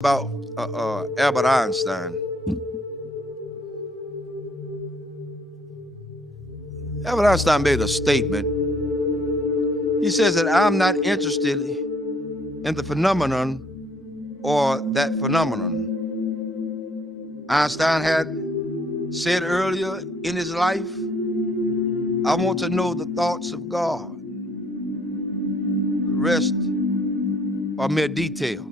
about Albert Einstein. Albert Einstein made a statement. He says that I'm not interested in the phenomenon or that phenomenon. Einstein had said earlier in his life, I want to know the thoughts of God. The rest are mere details.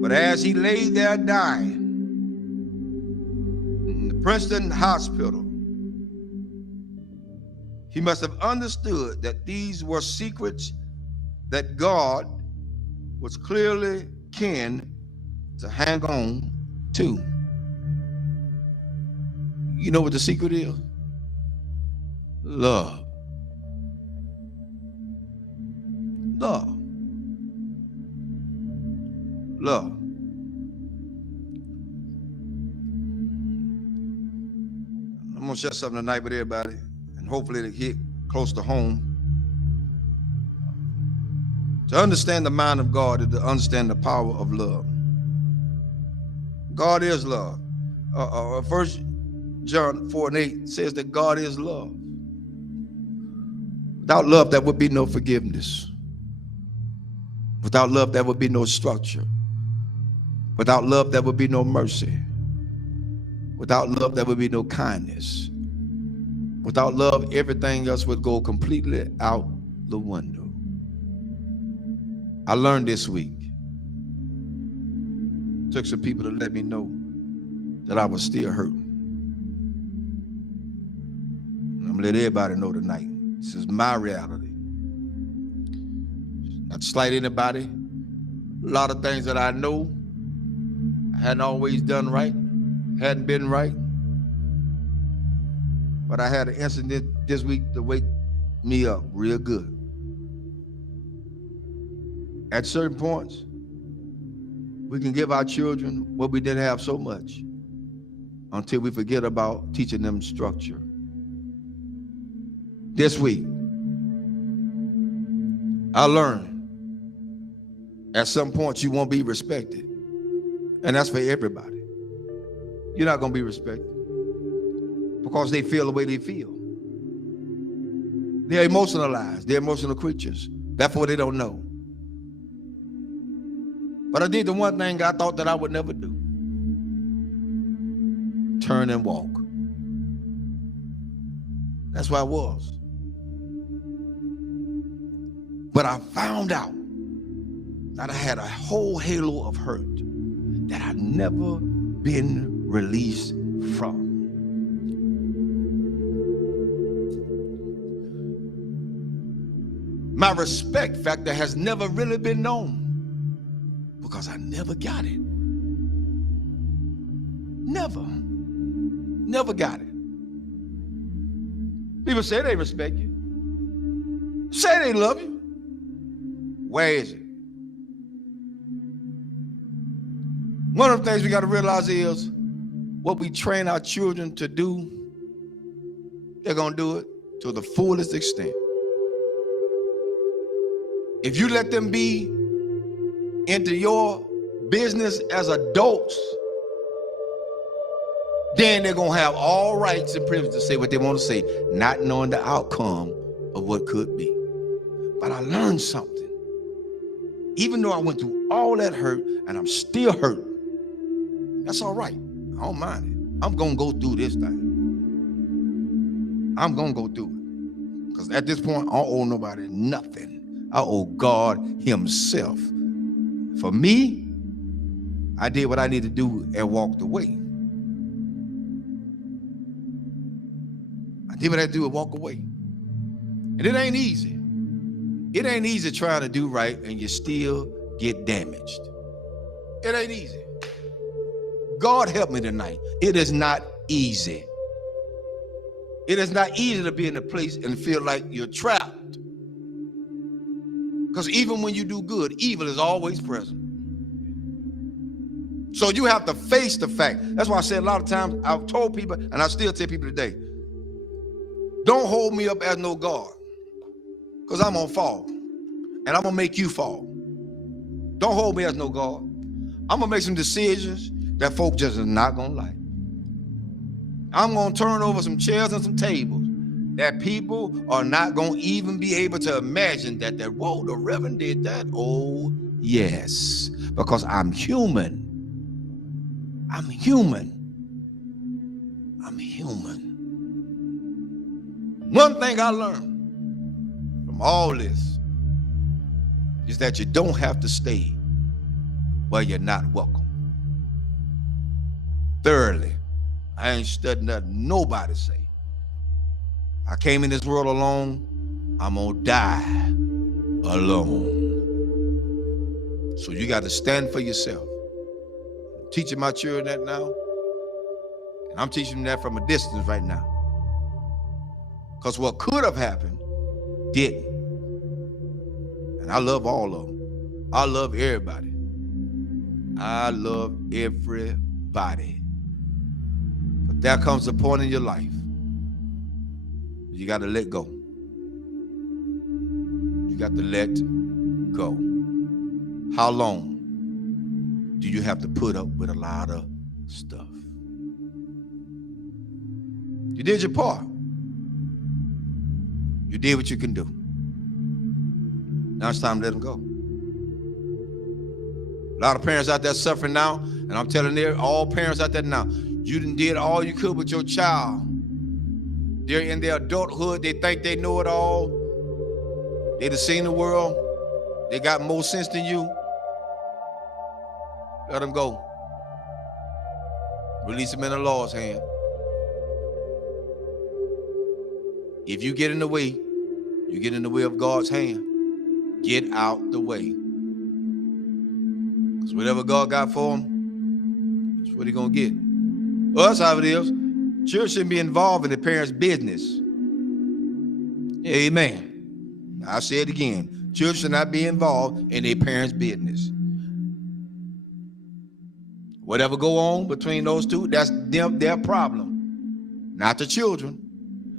But as he lay there dying in the Princeton Hospital, he must have understood that these were secrets that God was clearly keen to hang on to. You know what the secret is? Love. Love. Love. I'm going to share something tonight with everybody, and hopefully it'll hit close to home. To understand the mind of God is to understand the power of love. God is love. 1 John 4:8 says that God is love. Without love, there would be no forgiveness. Without love, there would be no structure. Without love, there would be no mercy. Without love, there would be no kindness. Without love, everything else would go completely out the window. I learned this week. Took some people to let me know that I was still hurting. I'm gonna let everybody know tonight. This is my reality. Not to slight anybody. A lot of things that I know I hadn't always done right, hadn't been right. But I had an incident this week to wake me up real good. At certain points, we can give our children what we didn't have so much until we forget about teaching them structure. This week, I learned at some point you won't be respected. And that's for everybody. You're not going to be respected because they feel the way they feel. They're emotionalized. They're emotional creatures. Therefore, they don't know. But I did the one thing I thought that I would never do. Turn and walk. That's where I was. But I found out that I had a whole halo of hurt that I'd never been released from. My respect factor has never really been known because I never got it. Never got it. People say they respect you. Say they love you. Where is it? One of the things we got to realize is what we train our children to do, they're going to do it to the fullest extent. If you let them be into your business as adults, then they're going to have all rights and privileges to say what they want to say, not knowing the outcome of what could be. But I learned something. Even though I went through all that hurt and I'm still hurting, that's all right. I don't mind it. I'm going to go through this thing. I'm going to go through it. Because at this point, I don't owe nobody nothing. I owe God himself. For me, I did what I needed to do and walked away. I did what I had to do and walk away. And it ain't easy. It ain't easy trying to do right and you still get damaged. It ain't easy. God help me tonight. It is not easy. It is not easy to be in a place and feel like you're trapped. Because even when you do good, evil is always present. So you have to face the fact. That's why I said a lot of times, I've told people, and I still tell people today, don't hold me up as no God. Because I'm going to fall. And I'm going to make you fall. Don't hold me as no God. I'm gonna make some decisions that folk just is not gonna like. I'm gonna turn over some chairs and some tables that people are not gonna even be able to imagine that whoa, the Reverend did that. Oh, yes, because I'm human. I'm human. I'm human. One thing I learned from all this is that you don't have to stay where you're not welcome. Thirdly, I ain't studying nothing nobody say. I came in this world alone. I'm gonna die alone. So you got to stand for yourself. I'm teaching my children that now, and I'm teaching them that from a distance right now. Because what could have happened didn't. And I love all of them. I love everybody. I love everybody. But there comes a point in your life you got to let go. You got to let go. How long do you have to put up with a lot of stuff? You did your part. You did what you can do. Now it's time to let them go. A lot of parents out there suffering now, and I'm telling all parents out there now, you done did all you could with your child. They're in their adulthood. They think they know it all. They done seen the world. They got more sense than you. Let them go. Release them in the Lord's hand. If you get in the way, you get in the way of God's hand. Get out the way. Because whatever God got for them, that's what he's going to get. Well, that's how it is. Children shouldn't be involved in the parents' business. Amen. I'll say it again. Children should not be involved in their parents' business. Whatever go on between those two, that's their problem. Not the children.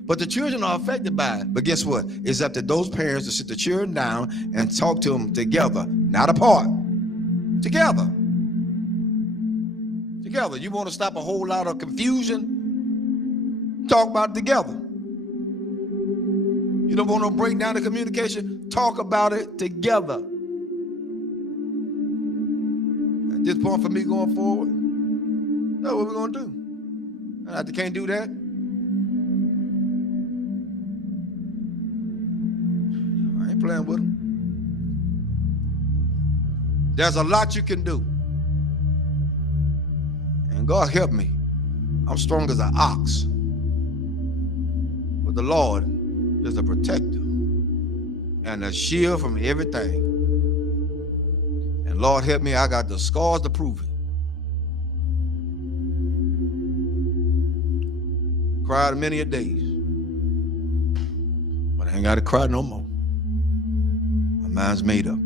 But the children are affected by it. But guess what? It's up to those parents to sit the children down and talk to them together, not apart. Together. Together. You want to stop a whole lot of confusion? Talk about it together. You don't want to break down the communication? Talk about it together. At this point for me going forward, that's what we're going to do. And if they can't do that, I ain't playing with them. There's a lot you can do. And God help me. I'm strong as an ox. But the Lord is a protector and a shield from everything. And Lord help me, I got the scars to prove it. Cried many a days. But I ain't got to cry no more. My mind's made up.